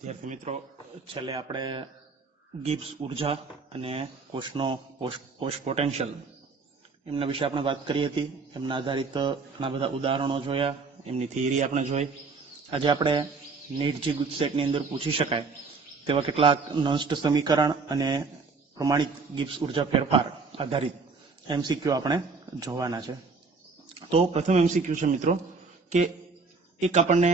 વિદ્યાર્થી મિત્રો, છેલ્લે આપણે ગિબ્સ ઉર્જા અને કોષ પોટેન્શિયલ એમના વિશે આપણે વાત કરી હતી. એમના આધારિત ઘણા બધા ઉદાહરણો જોયા, એમની થિયરી આપણે જોઈ. આજે આપણે નીટજી ગુજસેટની અંદર પૂછી શકાય તેવા કેટલાક નષ્ટ સમીકરણ અને પ્રમાણિત ગિબ્સ ઉર્જા ફેરફાર આધારિત એમસીક્યુ આપણે જોવાના છે. તો પ્રથમ એમસીક્યુ છે મિત્રો કે એક આપણને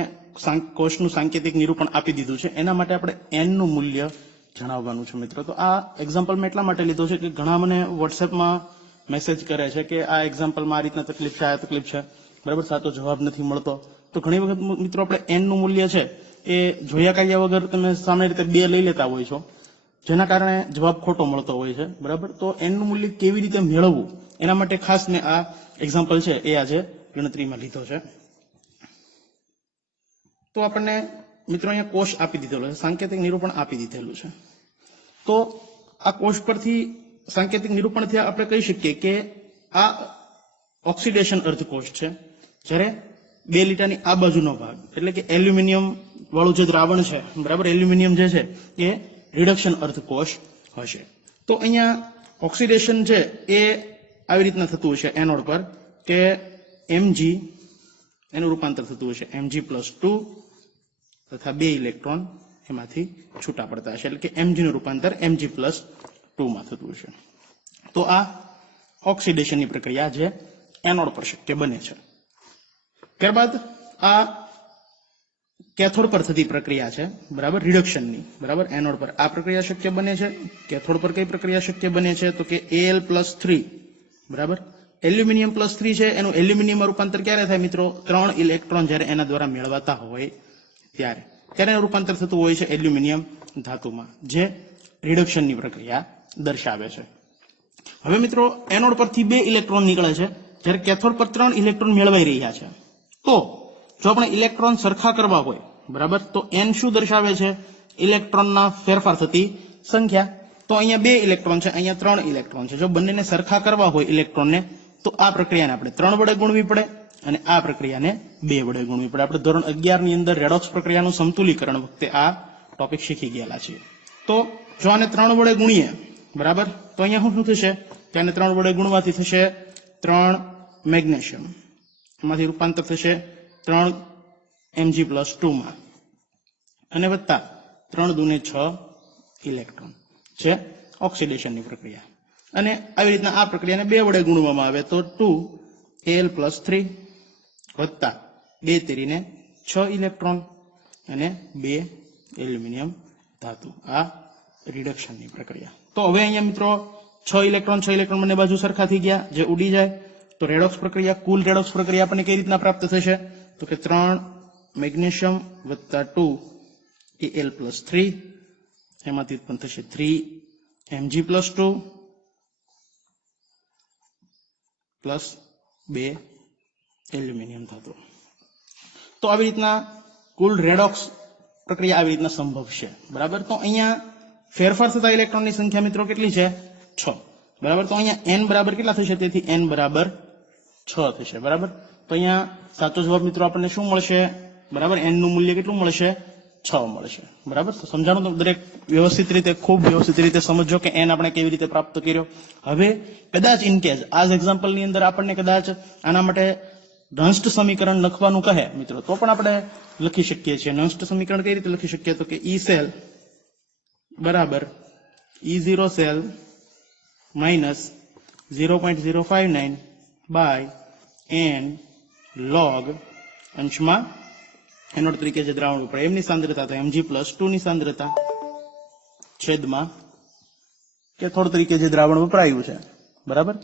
કોષનું સાંકેતિક નિરૂપણ આપી દીધું છે, એના માટે આપણે n નું મૂલ્ય જણાવવાનું છે મિત્રો. તો આ એક્ઝામ્પલ મેં એટલા માટે લીધો છે કે ઘણા મને વોટ્સએપમાં મેસેજ કરે છે કે આ એક્ઝામ્પલમાં આ રીતના તકલીફ છે, આ તકલીફ છે, બરાબર, સાચો જવાબ નથી મળતો. તો ઘણી વખત મિત્રો આપણે n નું મૂલ્ય છે એ જોયા કર્યા વગર તમે સામાન્ય રીતે 2 લઈ લેતા હોય છો, જેના કારણે જવાબ ખોટો મળતો હોય છે, બરાબર. તો n નું મૂલ્ય કેવી રીતે મેળવવું એના માટે ખાસ મેં આ એક્ઝામ્પલ છે એ આજે ગણતરીમાં લીધો છે. તો આપણને મિત્રો અહીંયા કોષ આપી દીધેલો છે, સાંકેતિક નિરૂપણ આપી દીધેલું છે. તો આ કોષ પરથી સાંકેતિક નિરૂપણથી આપણે કહી શકીએ કે આ ઓક્સિડેશન અર્ધકોષ છે, જ્યારે 2 લીટાની આ બાજુનો ભાગ એટલે કે એલ્યુમિનિયમ વાળું જે દ્રાવણ છે, બરાબર, એલ્યુમિનિયમ જે છે એ રિડક્શન અર્ધકોષ હશે. તો અહીંયા ઓક્સિડેશન છે એ આવી રીતના થતું હશે એનોડ પર કે Mg એનું રૂપાંતર થતું હશે Mg+2 તથા 2 ઇલેક્ટ્રોન એમાંથી છૂટા પડતા હશે, એટલે કે Mg નું રૂપાંતર Mg+2 માં થતું હશે. તો આ ઓક્સિડેશનની પ્રક્રિયા જે એનોડ પર શક્ય બને છે. ત્યારબાદ આ કેથોડ પર થતી પ્રક્રિયા છે, બરાબર, રિડક્શનની, બરાબર, એનોડ પર આ પ્રક્રિયા શક્ય બને છે. કેથોડ પર કઈ પ્રક્રિયા શક્ય બને છે તો કે Al+3, બરાબર, એલ્યુમિનિયમ +3 છે એનું એલ્યુમિનિયમમાં રૂપાંતર ક્યારે થાય મિત્રો? 3 ઇલેક્ટ્રોન જ્યારે એના દ્વારા મેળવાતા હોય ત્યારે એનું રૂપાંતર થતું હોય છે એલ્યુમિનિયમ ધાતુમાં, જે રિડક્શનની પ્રક્રિયા દર્શાવે છે. હવે મિત્રો એનોડ પરથી 2 ઇલેક્ટ્રોન નીકળે છે, જ્યારે કેથોડ પર 3 ઇલેક્ટ્રોન મેળવાઈ રહ્યા છે. તો જો આપણે ઇલેક્ટ્રોન સરખા કરવા હોય, બરાબર, તો n શું દર્શાવે છે? ઇલેક્ટ્રોનના ફેરફાર થતી સંખ્યા. તો અહીંયા 2 ઇલેક્ટ્રોન છે, અહીંયા 3 ઇલેક્ટ્રોન છે. જો બંનેને સરખા કરવા હોય ઇલેક્ટ્રોનને તો આ પ્રક્રિયાને આપણે 3 વડે ગુણવી પડે અને આ પ્રક્રિયાને 2 વડે ગુણવી પડે. આપણે ધોરણ 11 ની અંદર રેડોક્સ પ્રક્રિયાનું સમતુલીકરણ વખતે આ ટોપિક શીખી ગયેલા છીએ. તો જો આને 3 વડે ગુણીએ, બરાબર, તો અહીંયા શું થશે? તો આને 3 વડે ગુણવાથી થશે 3 મેગ્નેશિયમ, એમાંથી રૂપાંતર થશે 3 Mg+2 માં અને વત્તા 3 દુને 6 ઇલેક્ટ્રોન છે ઓક્સિડેશનની પ્રક્રિયા. અને આવી રીતના આ પ્રક્રિયાને 2 વડે ગુણવામાં આવે તો 2Al+3 વત્તા 2 તેરીને 6 ઇલેક્ટ્રોન અને 2 એલ્યુમિનિયમ ધાતુ. આ રિડક્શનની પ્રક્રિયા. તો હવે અહીંયા મિત્રો 6 ઇલેક્ટ્રોન બંને બાજુ સરખા થઈ ગયા, જે ઉડી જાય. તો રેડોક્સ પ્રક્રિયા, કુલ રેડોક્સ પ્રક્રિયા આપણને કઈ રીતના પ્રાપ્ત થશે તો કે 3 મેગ્નેશિયમ વત્તા 2 Al+3, એમાંથી ઉત્પન્ન થશે 3 Mg+2 પ્લસ 2 એલ્યુમિનિયમ ધાતુ. તો આવી રીતના કુલ રેડોક્સ પ્રક્રિયા આવી રીતના સંભવ છે, બરાબર. તો અહીંયા ફેરફાર થતા ઇલેક્ટ્રોનની સંખ્યા મિત્રો કેટલી છે? 6, બરાબર. તો અહીંયા n બરાબર કેટલા થશે? તેથી n બરાબર 6 થશે, બરાબર. તો અહીંયા સાચો જવાબ મિત્રો આપણને શું મળશે? બરાબર, n નું મૂલ્ય કેટલું મળશે? 6 મળશે, બરાબર. તો સમજાણું તો દરેક વ્યવસ્થિત રીતે, ખૂબ વ્યવસ્થિત રીતે સમજો કે n આપણે કેવી રીતે પ્રાપ્ત કર્યો. હવે કદાચ ઇનકેસ આ જ એક્ઝામ્પલની અંદર આપણને કદાચ આના માટે નષ્ટ સમીકરણ લખવાનું કહે મિત્રો, તો પણ આપણે લખી શકીએ છીએ. નષ્ટ સમીકરણ કઈ રીતે લખી શકીએ તો કે E સેલ બરાબર E0 cell minus 0.059 by n log અંશમાં એનોડ તરીકે જે દ્રાવણ ઉપર એમની સાંદ્રતા, તો Mg+2 ની સાંદ્રતા છેદમાં કેથોડ તરીકે જે દ્રાવણ વપરાયું છે, બરાબર,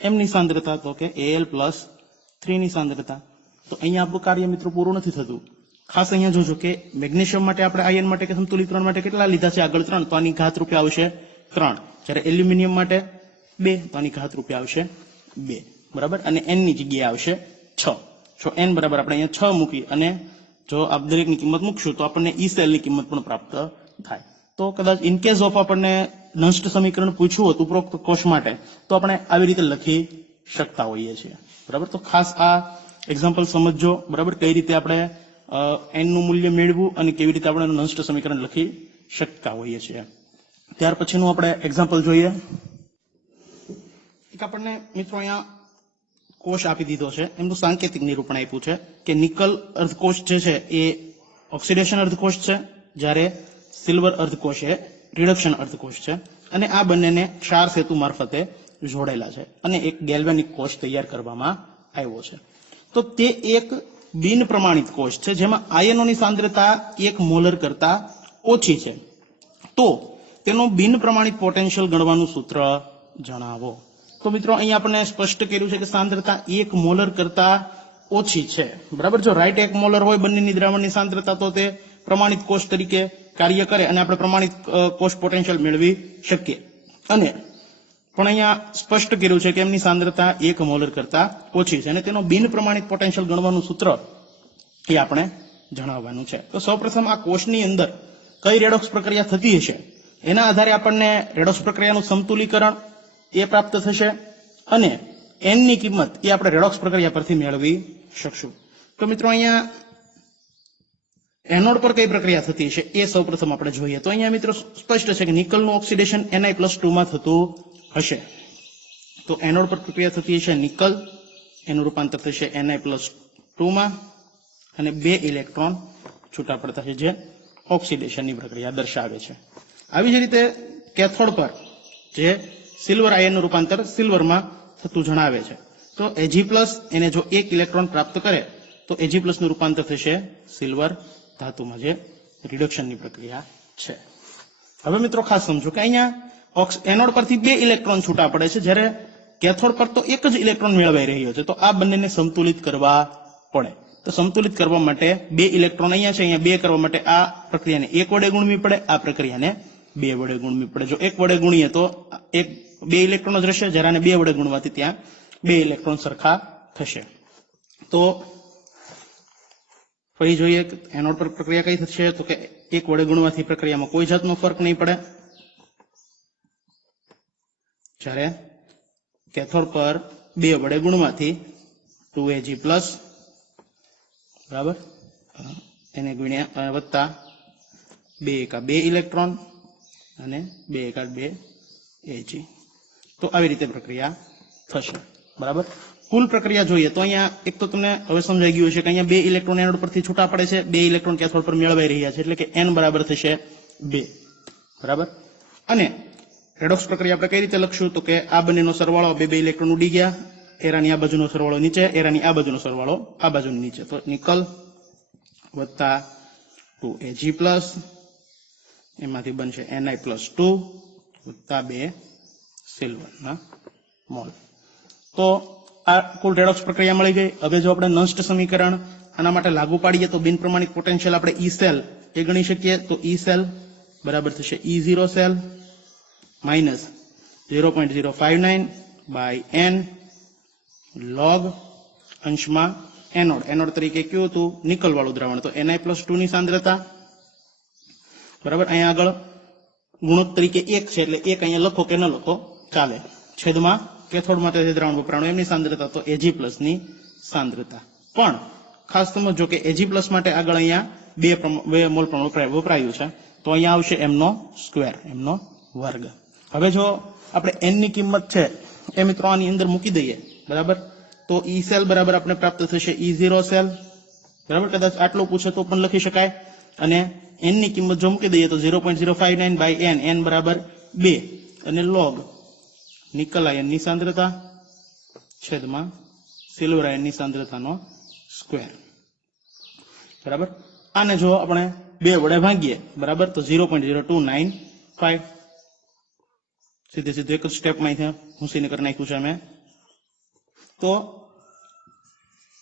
એમની સાંદ્રતા, તો કે Al+3 ની સાંદ્રતા. તો અહીંયા આપણું કાર્ય મિત્રો પૂરું નથી થતું. ખાસ અહીંયા જોજો કે મેગ્નેશિયમ માટે આપણે આયન માટે કે સંતુલીકરણ માટે કેટલા લીધા છે? આગળ 3, તો આની ઘાત રૂપે આવશે 3. જ્યારે એલ્યુમિનિયમ માટે 2, તો આની ઘાત રૂપે આવશે 2, બરાબર. અને n ની જગ્યાએ આવશે 6. જો n બરાબર આપણે અહીંયા 6 મૂકી અને જો આપ દરેકની કિંમત મૂકશું તો આપણને E સેલની કિંમત પણ પ્રાપ્ત થાય. તો કદાચ ઇન કેસ ઓફ આપણને નષ્ટ સમીકરણ પૂછવું હતું ઉપરોક્ત કોષ માટે, તો આપણે આવી રીતે લખી શકતા હોઈએ છીએ, બરાબર. તો ખાસ આ એક્ઝામ્પલ સમજજો, બરાબર, કઈ રીતે આપણે n નું મૂલ્ય મેળવવું અને કેવી રીતે આપણે નષ્ટ સમીકરણ લખી શકતા હોઈએ છીએ. ત્યાર પછીનું આપણે એક્ઝામ્પલ જોઈએ. એક આપણને મિત્રો અહીંયા કોષ આપી દીધો છે, એમનું સાંકેતિક નિરૂપણ આપ્યું છે કે નિકલ અર્ધકોષ જે છે એ ઓક્સિડેશન અર્ધકોષ છે, જ્યારે સિલ્વર અર્ધકોષ એ રિડક્શન અર્ધકોષ છે, અને આ બંનેને ક્ષાર સેતુ મારફતે જોડેલા છે અને એક ગેલ્વેનિક કોષ તૈયાર કરવામાં આવ્યો છે. તો તે એક બિન પ્રમાણિત કોષ છે જેમાં આયનોની સાંદ્રતા 1 મોલર કરતા ઓછી છે. તો તેનું બિન પ્રમાણિત પોટેન્શિયલ ગણવાનું સૂત્ર જણાવો. તો મિત્રો અહીંયા આપણને સ્પષ્ટ કર્યું છે કે સાંદ્રતા 1 મોલર કરતા ઓછી છે. બરાબર, જો રાઈટ 1 મોલર હોય બંનેની દ્રાવણની સાંદ્રતા તો તે પ્રમાણિત કોષ તરીકે કાર્ય કરે અને આપણે પ્રમાણિત કોષ પોટેન્શિયલ મેળવી શકીએ. અને પણ અહીંયા સ્પષ્ટ કર્યું છે કે એમની સાંદ્રતા 1 મોલર કરતા ઓછી છે અને તેનો બિન પ્રમાણિત પોટેન્શિયલ ગણવાનું સૂત્ર એ આપણે જણાવવાનું છે. તો સૌપ્રથમ આ કોષની અંદર કઈ રેડોક્સ પ્રક્રિયા થતી હશે એના આધારે આપણને રેડોક્સ પ્રક્રિયાનું સમતુલીકરણ એ પ્રાપ્ત થશે અને n ની કિંમત એ આપણે રેડોક્સ પ્રક્રિયા પરથી મેળવી શકશું. તો મિત્રો અહીંયા એનોડ પર કઈ પ્રક્રિયા થતી હશે એ સૌપ્રથમ આપણે જોઈએ. તો અહીંયા મિત્રો સ્પષ્ટ છે કે નિકલનું ઓક્સિડેશન Ni+2 માં થતું હશે. તો એનોડ પર પ્રક્રિયા થતી હશે નિકલ, એનું રૂપાંતર થશે Ni+2 માં અને 2 ઇલેક્ટ્રોન છૂટા પડતા છે જે ઓક્સિડેશનની પ્રક્રિયા દર્શાવે છે. આવી જ રીતે કેથોડ પર જે સિલ્વર આયનનું રૂપાંતર સિલ્વરમાં થતું જણાવે છે. તો Ag+ એને જો 1 ઇલેક્ટ્રોન પ્રાપ્ત કરે તો Ag+ નું રૂપાંતર થશે સિલ્વર ધાતુમાં, જે રિડક્શનની પ્રક્રિયા છે. હવે મિત્રો ખાસ સમજો કે અહીંયા એનોડ પરથી 2 ઇલેક્ટ્રોન છૂટા પડે છે, જ્યારે કેથોડ પર તો 1 જ ઇલેક્ટ્રોન મેળવાઈ રહ્યો છે. તો આ બંનેને સમતુલિત કરવા પડે. તો સમતુલિત કરવા માટે 2 ઇલેક્ટ્રોન અહીંયા છે, અહીંયા 2 કરવા માટે આ પ્રક્રિયાને 1 વડે ગુણવી પડે, આ પ્રક્રિયાને 2 વડે ગુણવી પડે. જો 1 વડે ગુણીએ તો 2 ઇલેક્ટ્રોન જ રહેશે, જ્યારે આને 2 વડે ગુણવાથી ત્યાં 2 ઇલેક્ટ્રોન સરખા થશે. તો ફરી જોઈએ એનોડ પર પ્રક્રિયા કઈ થશે, તો કે 1 વડે ગુણવાથી પ્રક્રિયામાં કોઈ જાતનો ફરક નહીં પડે, જ્યારે કેથોડ પર 2 વડે ગુણવાથી 2Ag+, બરાબર, એને ગુણ્યા વત્તા 2 એકા 2 ઇલેક્ટ્રોન અને 2 એકા 2 Ag. તો આવી રીતે પ્રક્રિયા થશે. બરાબર, કુલ પ્રક્રિયા જોઈએ તો અહીંયા એક તો તમને હવે સમજાઈ ગયું છે કે અહીંયા 2 ઇલેક્ટ્રોન એનોડ પરથી છૂટા પડે છે, 2 ઇલેક્ટ્રોન કેથોડ પર મેળવાઈ રહ્યા છે, એટલે કે n બરાબર થશે 2. બરાબર, અને રેડોક્સ પ્રક્રિયા આપણે કઈ રીતે લખશું, તો કે આ બંનેનો સરવાળો 2 ઇલેક્ટ્રોન ઉડી ગયા, એરાની આ બાજુનો સરવાળો નીચે, એરાની આ બાજુનો સરવાળો આ બાજુની નીચે. તો નિકલ વત્તા 2Ag+, એમાંથી બનશે Ni+2 વત્તા 2 સિલ્વરના મોલ. તો આ કુલ રેડોક્સ પ્રક્રિયા મળી ગઈ. હવે જો આપણે નષ્ટ સમીકરણ આના માટે લાગુ પાડીએ તો બિન પ્રમાણિત પોટેન્શિયલ આપણે E સેલ એ ગણી શકીએ. તો E સેલ બરાબર થશે E0 cell minus 0.059 by n log અંશમાં એનોડ. એનોડ તરીકે કયું હતું, નિકલ વાળું દ્રાવણ, તો Ni+2 ની સાંદ્રતા, બરાબર, અહીંયા આગળ ગુણોત્તર તરીકે 1 છે એટલે 1 અહીંયા લખો કે ન લખો ચાલે, છેદમાં કેથોડ માટે દ્રાવણ વપરાણું એમની સાંદ્રતા, તો Ag+ ની સાંદ્રતા. પણ ખાસ સમજો કે Ag+ માટે આગળ અહીંયા 2 મોલ પ્રમાણ વપરાયું છે, તો અહીંયા આવશે એમનો સ્ક્વેર, એમનો વર્ગ. હવે જો આપણે n ની કિંમત છે એ મિત્રો આની અંદર મૂકી દઈએ, બરાબર, તો E સેલ બરાબર આપણે પ્રાપ્ત થશે E0 સેલ, બરાબર, કદાચ આટલું પૂછે તો પણ લખી શકાય. અને n ની કિંમત જો મૂકી દઈએ તો 0.059 બાય n બરાબર 2 અને log નિકલ આયનની સાંદ્રતા છેદમાં સિલ્વર આયનની સાંદ્રતાનો સ્ક્વેર. બરાબર, આને જો આપણે 2 વડે ભાગીએ, બરાબર, તો 0.0295 સીધે સીધું એક જ સ્ટેપમાં ભૂંસીને કરી નાખ્યું છે અમે. તો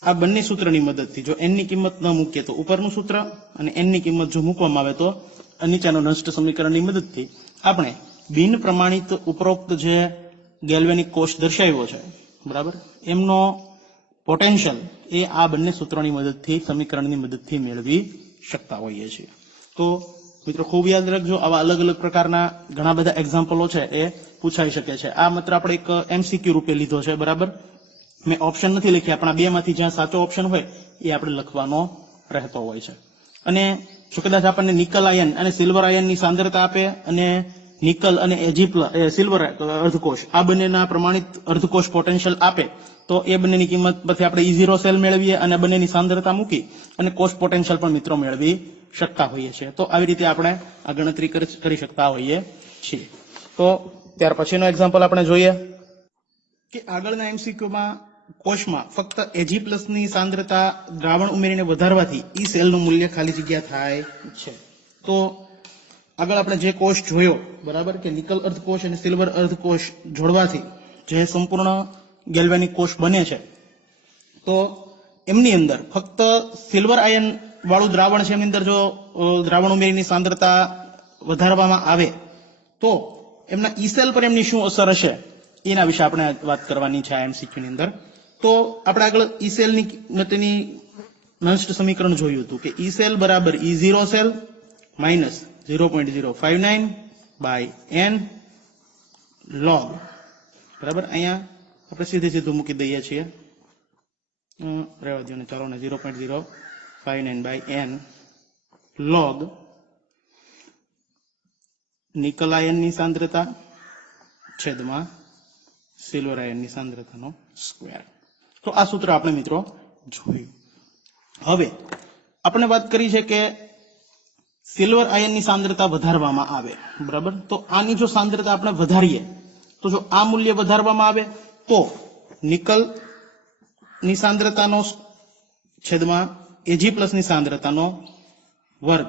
આ બંને સૂત્રની મદદથી જો n ની કિંમત ન મૂકીએ તો ઉપરનું સૂત્ર, અને n ની કિંમત જો મૂકવામાં આવે તો નીચેનો નષ્ટ સમીકરણની મદદથી આપણે બિન પ્રમાણિત ઉપરોક્ત જે ગેલ્વેનિક કોષ દર્શાવ્યો છે, બરાબર, એમનો પોટેન્શિયલ એ આ બંને સૂત્રોની મદદથી, સમીકરણની મદદથી મેળવી શકતા હોઈએ છીએ. તો મિત્રો ખૂબ યાદ રાખજો, આવા અલગ અલગ પ્રકારના ઘણા બધા એક્ઝામ્પલો છે એ પૂછાઈ શકે છે. આ માત્ર આપણે એક MCQ રૂપે લીધો છે, બરાબર, મેં ઓપ્શન નથી લખ્યા, પણ આ 2 માંથી જ્યાં સાચો ઓપ્શન હોય એ આપણે લખવાનો રહેતો હોય છે. અને જો કદાચ આપણને નિકલ આયન અને સિલ્વર આયનની સાંદ્રતા આપે અને નિકલ અને સિલ્વર અર્ધકોષ આ બંનેના પ્રમાણિત અર્ધકોષ પોટેન્શિયલ આપે તો એ બંનેની કિંમત પછી આપણે E0 સેલ મેળવીએ અને બંનેની સાંદ્રતા મૂકી અને કોષ પોટેન્શિયલ પણ મિત્રો મેળવી શકતા હોઈએ છીએ. તો આવી રીતે આપણે આ ગણતરી કરી શકતા હોઈએ છીએ. તો ત્યાર પછીનો એક્ઝામ્પલ આપણે જોઈએ કે આગળના એમસીક્યુમાં કોષમાં ફક્ત Ag+ ની સાંદ્રતા દ્રાવણ ઉમેરીને વધારવાથી ઈ સેલનું મૂલ્ય ખાલી જગ્યા થાય છે. તો આગળ આપણે જે કોષ જોયો બરાબર કે નિકલ અર્ધકોષ અને સિલ્વર અર્ધકોષ જોડવાથી જે સંપૂર્ણ ગેલ્વેનિક કોષ બને છે તો એમની અંદર ફક્ત સિલ્વર આયન વાળું દ્રાવણ છે એની અંદર જો દ્રાવણ ઉમેરીની સાંદ્રતા વધારવામાં આવે તો એમના ઈ સેલ પર એમની શું અસર હશે એના વિશે આપણે વાત કરવાની છે આ એમસીક્યુ ની અંદર. તો આપણે આગળ ઈ સેલની કિંમતની નષ્ટ સમીકરણ જોયું હતું કે ઈ સેલ બરાબર E0 cell minus 0.059 by n log બરાબર. અહીંયા આપણે સીધું મૂકી દઈએ છીએ, રહેવા દો ને, ચાલો ને, 0.059 બાય n log નિકલ આયનની સાંદ્રતા છેદમાં સિલ્વર આયનની સાંદ્રતાનો સ્ક્વેર. તો આ સૂત્ર આપણે મિત્રો જોયું. હવે આપણે વાત કરી છે કે સિલ્વર આયનની સાંદ્રતા વધારવામાં આવે બરાબર. તો આની જો સાંદ્રતા આપણે વધારીએ તો જો આ મૂલ્ય વધારવામાં આવે તો નિકલ ની સાંદ્રતાનો છેદમાં Ag+ ની સાંદ્રતાનો વર્ગ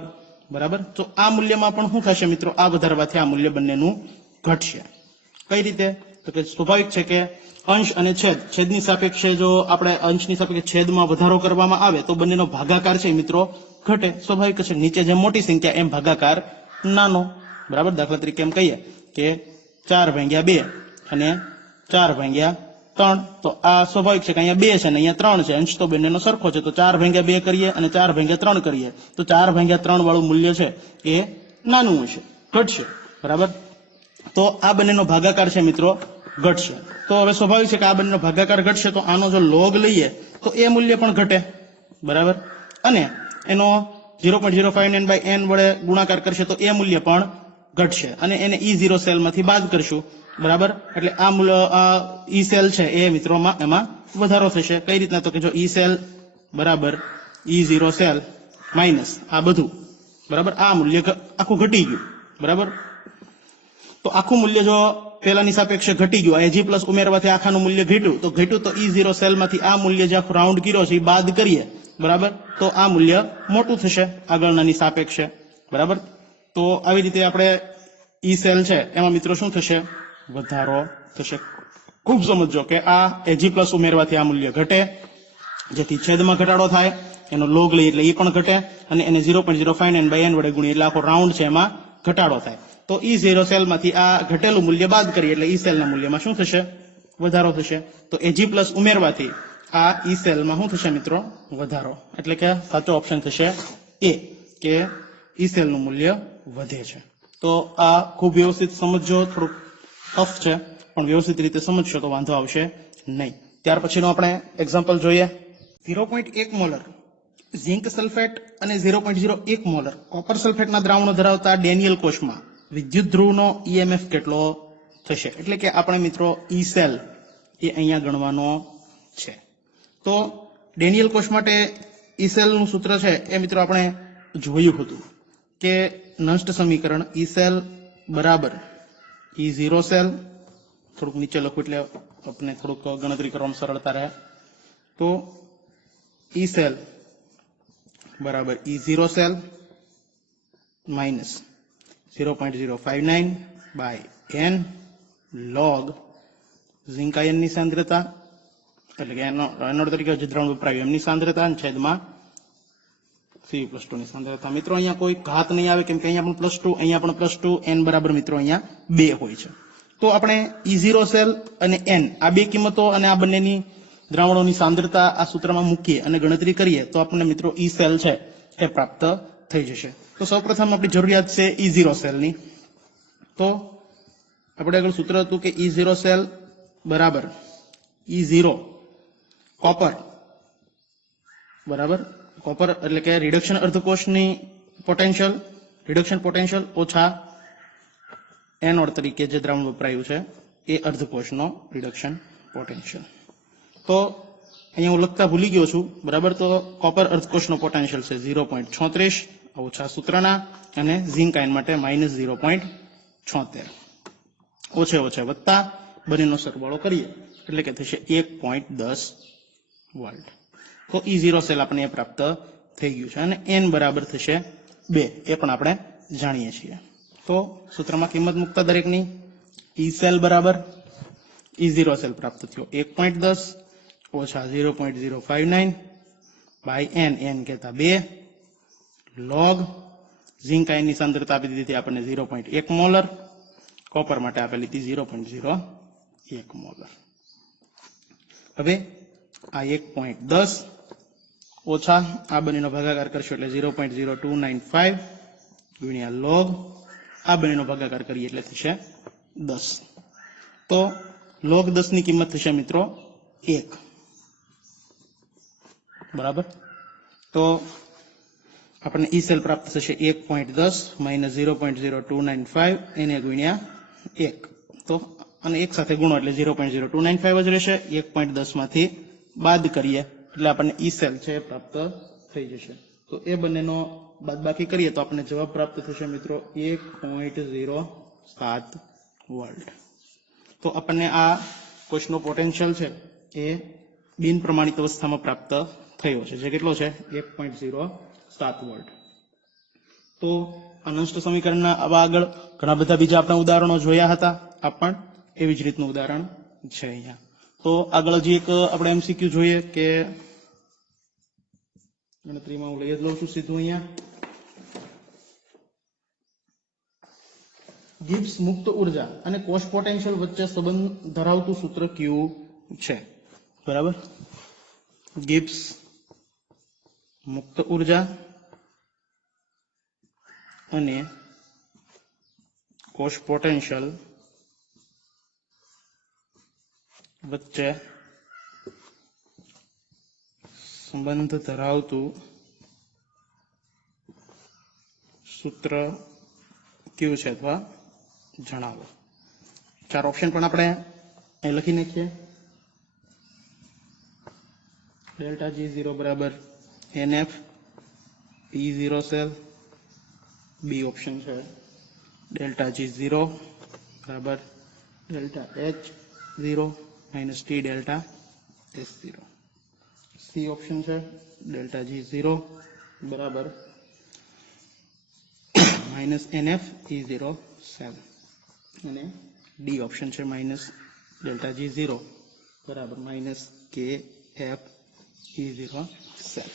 બરાબર. તો આ મૂલ્યમાં પણ શું થશે મિત્રો, આ વધારવાથી આ મૂલ્ય બંનેનું ઘટશે. કઈ રીતે? તો કે સ્વાભાવિક છે કે અંશ અને છેદની સાપેક્ષે જો આપણે અંશની સાપેક્ષે છેદમાં વધારો કરવામાં આવે તો બંનેનો ભાગાકાર છે મિત્રો ઘટે. સ્વાભાવિક છે, નીચે જેમ મોટી સંખ્યા એમ ભાગાકાર નાનો બરાબર. દાખલા તરીકે એમ કહીએ કે 4/2 અને 4/3 તો આ સ્વાભાવિક છે કે અહીંયા 2 છે અને અહીંયા 3 છે, અંશ તો બંનેનો સરખો છે. તો 4/2 કરીએ અને 4/3 કરીએ તો 4/3 વાળું મૂલ્ય છે એ નાનું હશે, ઘટશે બરાબર. તો આ બંનેનો ભાગાકાર છે મિત્રો ઘટશે. તો હવે સ્વાભાવિક છે કે આ બંનેનો ભાગાકાર ઘટશે તો આનો જો લોગ લઈએ તો એ મૂલ્ય પણ ઘટે બરાબર. અને એનો 0.059 બાય n વડે ગુણાકાર કરશે તો એ મૂલ્ય પણ ઘટશે અને એને E0 સેલમાંથી બાદ કરશું બરાબર. એટલે આ મૂલ્ય ઈ સેલ છે એ મિત્રોમાં એમાં વધારો થશે. કઈ રીતના? તો કે જો ઈ સેલ બરાબર E0 સેલ માઇનસ આ બધું બરાબર, આ મૂલ્ય આખું ઘટી ગયું બરાબર. તો આખું મૂલ્ય જો પેલાની સાપેક્ષે ઘટી ગયું, Ag+ ઉમેરવાથી આખાનું મૂલ્ય ઘટ્યું તો E0 સેલમાંથી આ મૂલ્ય જે આખું રાઉન્ડ કર્યો છે એ બાદ કરીએ બરાબર તો આ મૂલ્ય મોટું થશે આગળનાની સાપેક્ષે બરાબર. તો આવી રીતે આપણે ઈ સેલ છે એમાં મિત્રો શું થશે, વધારો થશે. ખૂબ સમજો કે આ Ag+ ઉમેરવાથી આ મૂલ્ય ઘટે, જેથી છેદમાં ઘટાડો થાય, એનો લોગ લઈએ એટલે એ પણ ઘટે અને એને 0.059 બાય n વડે ગુણીએ એટલે આખો રાઉન્ડ છે એમાં ઘટાડો થાય. તો E0 સેલમાંથી આ ઘટેલું મૂલ્ય બાદ કરીએ એટલે ઈ સેલના મૂલ્યમાં શું થશે, વધારો થશે. તો Ag+ ઉમેરવાથી આ ઈ સેલમાં શું થશે મિત્રો, વધારો. એટલે કે સાચો ઓપ્શન થશે એ, કે ઈ સેલનું મૂલ્ય વધે છે. તો આ ખૂબ વ્યવસ્થિત સમજો, થોડુંક ટફ છે પણ વ્યવસ્થિત રીતે સમજશો તો વાંધો આવશે નહીં. ત્યાર પછીનો આપણે એક્ઝામ્પલ જોઈએ. 0.1 મોલર ઝિંક સલ્ફેટ અને 0.01 મોલર કોપર સલ્ફેટના દ્રાવણો ધરાવતા ડેનિયલ કોષમાં વિદ્યુત ધ્રુવનો EMF કેટલો થશે? એટલે કે આપણે મિત્રો ઈ સેલ એ અહીંયા ગણવાનો છે. તો ડેનિયલ કોષ માટે ઈ સેલનું સૂત્ર છે એ મિત્રો આપણે જોયું હતું કે નષ્ટ સમીકરણ ઈ સેલ બરાબર E0 સેલ, થોડુંક નીચે લખું એટલે આપણે થોડુંક ગણતરી કરવામાં સરળતા રહે. તો ઈ સેલ બરાબર E0 cell minus 0.059 by n log zinc આયનની સાંદ્રતા, એટલે કે એનો તરીકે જે દ્રાવણ વપરાયું એમની સાંદ્રતા છેદમાં Cu+2 ની સાંદ્રતા. મિત્રો અહીંયા કોઈ ઘાત નહીં આવે કેમ કે અહીંયા પણ +2, અહીંયા પણ +2, n બરાબર મિત્રો અહીંયા 2 હોય છે. તો આપણે E0 સેલ અને n આ બે કિંમતો અને આ બંનેની દ્રાવણોની સાંદ્રતા આ સૂત્રમાં મૂકીએ અને ગણતરી કરીએ તો આપણને મિત્રો ઈ સેલ છે એ પ્રાપ્ત થઈ જશે. તો સૌપ્રથમ આપણી જરૂરિયાત છે E0 સેલની. તો આપણે આગળ સૂત્ર હતું કે E0 સેલ બરાબર E0 કોપર બરાબર કોપર એટલે કે રિડક્શન અર્ધકોષની પોટેન્શિયલ, રિડક્શન પોટેન્શિયલ ઓછા એનોડ તરીકે જે દ્રાવણ વપરાયું છે એ અર્ધકોષનો રિડક્શન પોટેન્શિયલ. તો અહીંયા હું લખતા ભૂલી ગયો છું, બરાબર. તો કોપર અર્ધકોષનો પોટેન્શિયલ છે 0.36 ઓછા સૂત્રના, અને ઝિંક આયન માટે -0.76 ઓછે વત્તા બંનેનો સરવાળો કરીએ એટલે કે થશે 1.10 વોલ્ટ. તો E0 સેલ આપણે પ્રાપ્ત થઈ ગયું છે, અને n બરાબર થશે 2, એ પણ આપણે જાણીએ છીએ. તો સૂત્રમાં કિંમત મૂકતા દરેકની E સેલ બરાબર E0 સેલ પ્રાપ્ત થયો 1.10 ઓછા 0.059 બાય n કહેતા 2 log ઝિંક આયનની સાંદ્રતા આપી દીધી આપણને 0.1 મોલર, કોપર માટે આપેલી હતી 0.01 મોલર. હવે આ 1.10 ઓછા આ બંનેનો ભાગાકાર કરશો એટલે 0.0295 ગુણ્યા log આ બંનેનો ભાગાકાર કરીએ એટલે થશે 10. તો log 10 ની કિંમત થશે મિત્રો 1, બરાબર. તો આપણને ઈ સેલ પ્રાપ્ત થશે 1.10 માઇનસ 0.0295 એને ગુણ્યા 1. તો અને એક સાથે ગુણો એટલે 0.0295 જ રહેશે. 1.10 માંથી બાદ કરીએ એટલે આપણને ઈ સેલ છે પ્રાપ્ત થઈ જશે. તો એ બંનેનો બાદબાકી કરીએ તો આપણને જવાબ પ્રાપ્ત થશે મિત્રો 1.07 વોલ્ટ. તો આપણને આ કોષનો પોટેન્શિયલ છે એ બિન પ્રમાણિત અવસ્થામાં પ્રાપ્ત થયો છે, જે કેટલો છે 1.07 વોલ્ટ. તો આ નષ્ટ સમીકરણના આવા આગળ ઘણા બધા બીજા આપણે ઉદાહરણો જોયા હતા, આ પણ એવી જ રીતનું ઉદાહરણ છે અહીંયા. તો આગળ હજી એક આપણે MCQ જોઈએ કે ગણતરીમાં હું લઈ જ લઉં છું સીધું અહીંયા. ગિબ્સ મુક્ત ઉર્જા અને કોષ પોટેન્શિયલ વચ્ચે સંબંધ ધરાવતું સૂત્ર કયું છે, બરાબર. ગિબ્સ મુક્ત ઉર્જા અને કોષ પોટેન્શિયલ વચ્ચે સંબંધ ધરાવતું સૂત્ર કયું છે અથવા જણાવો. 4 ઓપ્શન પણ આપણે અહીં લખી નાખીએ. ડેલ્ટા G0 બરાબર NF E0 cell. B option છે ડેલ્ટા G0 બરાબર delta H0 minus T delta S0. C option છે ડેલ્ટા G0 બરાબર માઇનસ NF E0 સેલ. અને ડી ઓપ્શન છે માઇનસ ડેલ્ટા G0 બરાબર માઇનસ KF E0 સેલ.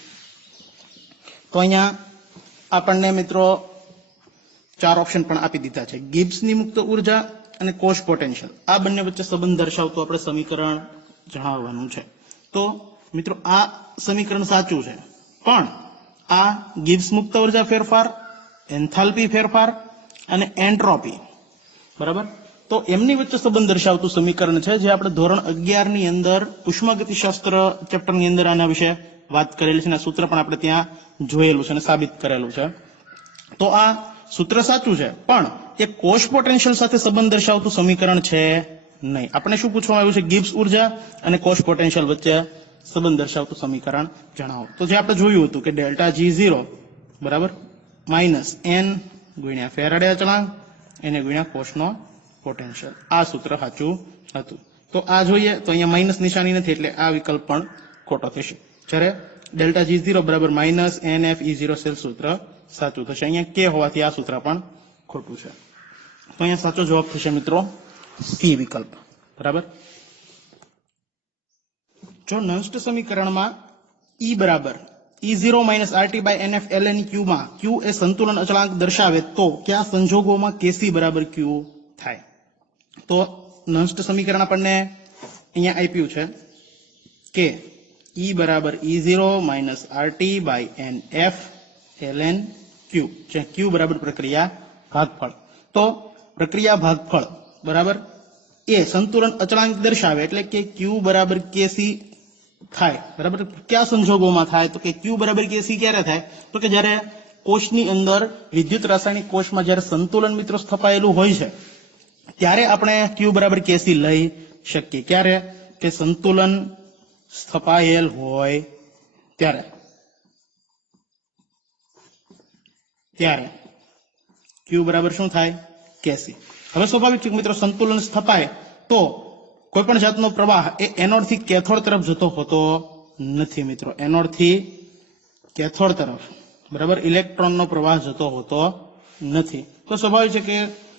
તો અહીંયા આપણને મિત્રો 4 ઓપ્શન પણ આપી દીધા છે. ગિબ્સની મુક્ત ઉર્જા અને કોષ પોટેન્શિયલ આ બંને વચ્ચે સંબંધ દર્શાવતું આપણે સમીકરણ જણાવવાનું છે. તો મિત્રો આ સમીકરણ સાચું છે, પણ આ ગિબ્સ મુક્ત ઉર્જા ફેરફાર, એન્થાલ્પી ફેરફાર અને એન્ટ્રોપી, બરાબર, તો એમની વચ્ચે સંબંધ દર્શાવતું સમીકરણ છે, જે આપણે ધોરણ 11 ની અંદર ઉષ્માગતિશાસ્ત્ર ચેપ્ટરની અંદર આના વિશે વાત કરેલી છે અને સૂત્ર પણ આપણે ત્યાં જોયેલું છે અને સાબિત કરેલું છે. તો આ સૂત્ર સાચું છે, પણ એ કોષ પોટેન્શિયલ સાથે સંબંધ દર્શાવતું સમીકરણ છે નહીં. આપણે શું પૂછવામાં આવ્યું છે? ગિબ્સ ઉર્જા અને કોષ પોટેન્શિયલ વચ્ચે સંબંધ દર્શાવતું સમીકરણ જણાવો. તો જે આપણે જોયું હતું કે ડેલ્ટા G0 બરાબર માઇનસ n ગુણ્યા ફેરાડે અચળાંક એને ગુણ્યા કોષનો પોટેન્શિયલ, આ સૂત્ર સાચું હતું. તો આ જોઈએ તો અહીંયા માઇનસ નિશાની નથી એટલે આ વિકલ્પ પણ ખોટો થશે. જ્યારે ડેલ્ટા G0 બરાબર માઇનસ NF E0 સેલ સૂત્ર સાચું થશે. અહીંયા કે હોવાથી આ સૂત્ર પણ ખોટું છે. તો અહીંયા સાચો જવાબ થશે મિત્રો સી વિકલ્પ, બરાબર. જો નષ્ટ સમીકરણમાં E બરાબર E0 minus RT by NF ln Q માં Q એ સંતુલન અચળાંક દર્શાવે તો કયા સંજોગોમાં KC બરાબર Q થાય? તો નષ્ટ સમીકરણ આપણને અહીંયા આપ્યું છે કે E બરાબર E0 minus RT by NF ln Q, જ્યાં Q બરાબર પ્રક્રિયા ભાગફળ. તો પ્રક્રિયા ભાગફળ બરાબર એ સંતુલન અચળાંક દર્શાવે એટલે કે Q બરાબર KC થાય બરાબર કયા સંજોગોમાં થાય તો કે ક્યુ બરાબર કેસી ક્યારે થાય તો કે જ્યારે કોષની અંદર વિદ્યુત રાસાયણિક કોષમાં જ્યારે સંતુલન મિત્રો સ્થપાયેલું હોય છે ત્યારે આપણે ક્યુ બરાબર કેસી લઈ શકીએ ક્યારે કે સંતુલન સ્થપાયેલ હોય ત્યારે ક્યુ બરાબર શું થાય કેસી હવે સ્વાભાવિક છે મિત્રો સંતુલન સ્થપાય તો કોઈ પણ જાતનો પ્રવાહ એ એનોડ થી કેથોડ તરફ જતો હોતો નથી મિત્રો એનોડ થી કેથોડ તરફ બરાબર ઇલેક્ટ્રોનનો પ્રવાહ જતો હોતો નથી તો સ્વાભાવિક છે કે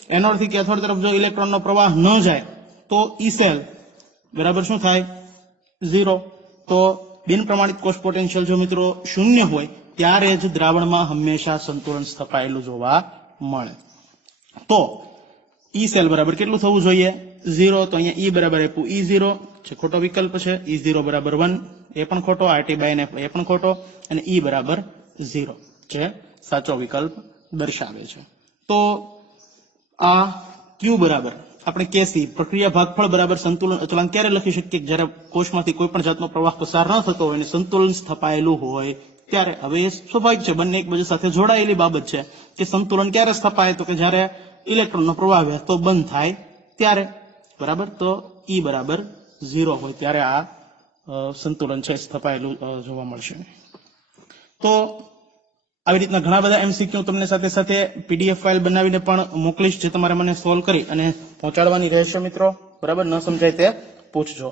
એનોડ થી કેથોડ તરફ જો ઇલેક્ટ્રોનનો પ્રવાહ ન જાય તો ઈ સેલ બરાબર શું થાય 0 તો બિન પ્રમાણિત કોષ પોટેન્શિયલ જો મિત્રો શૂન્ય હોય ત્યારે જ દ્રાવણમાં હંમેશા સંતુલન સ્થપાયેલું જોવા મળે તો ઈ સેલ બરાબર કેટલું થવું જોઈએ 0 તો અહીંયા ઈ બરાબર આપ્યું E0 જે ખોટો વિકલ્પ છે E0 બરાબર 1 એ પણ ખોટો RT બાય N એ પણ ખોટો અને E બરાબર 0 જે સાચો વિકલ્પ દર્શાવે છે તો આ ક્યુ બરાબર આપણે કેસી પ્રક્રિયા ભાગફળ બરાબર સંતુલન અચળાંક ક્યારે લખી શકીએ જ્યારે કોષમાંથી કોઈ પણ જાતનો પ્રવાહ પસાર ન થતો હોય અને સંતુલન સ્થપાયેલું હોય ત્યારે હવે સ્વાભાવિક છે બંને એકબીજા સાથે જોડાયેલી બાબત છે કે સંતુલન ક્યારે સ્થપાય તો કે જ્યારે ઇલેક્ટ્રોનનો પ્રવાહ વહેતો બંધ થાય ત્યારે બરાબર તો ઈ બરાબર 0 હોય ત્યારે આ સંતુલન છે સ્થપાયેલું જોવા મળશે તો આવી રીતના ઘણા બધા MCQ તમને સાથે સાથે PDF ફાઇલ બનાવીને પણ મોકલીશ જે તમારે મને સોલ્વ કરી અને પહોંચાડવાની રહેશે મિત્રો બરાબર ન સમજાય તે પૂછજો